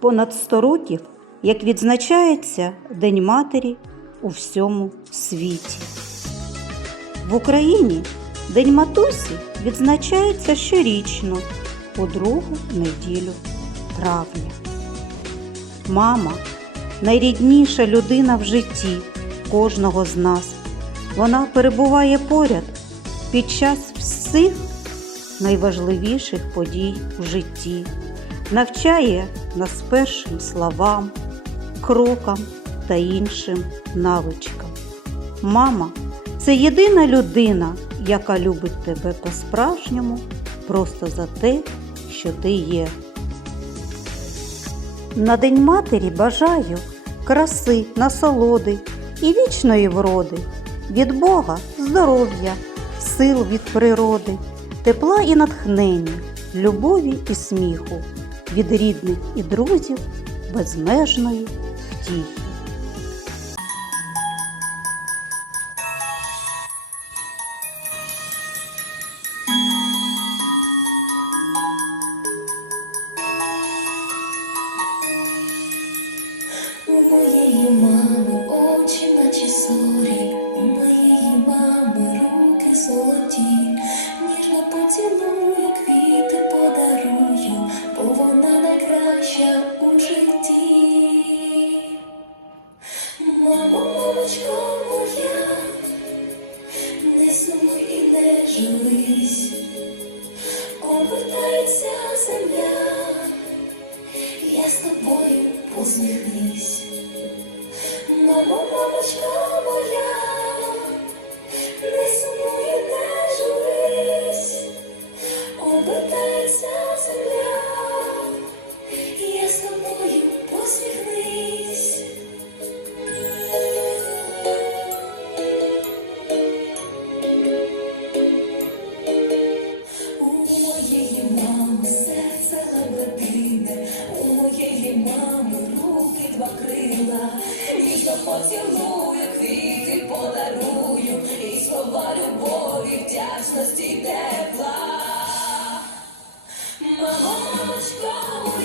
понад 100 років, як відзначається День Матері у всьому світі. В Україні День матусі відзначається щорічно у другу неділю травня. Мама найрідніша людина в житті кожного з нас. Вона перебуває поряд під час всіх найважливіших подій в житті, навчає нас першим словам, крокам та іншим навичкам. Мама це єдина людина, яка любить тебе по-справжньому, просто за те, що ти є. На День матері бажаю краси, насолоди і вічної вроди, від Бога здоров'я, сил від природи, тепла і натхнення, любові і сміху, від рідних і друзів безмежної втіхи. Мамочко моя, не сумуй і не жились, обертається земля я з тобою посміхнись. Мамо, мамочка моя, весна, ніжно поцілую, квіти подарую, і слова любові, вдячності тепла. Мамочко,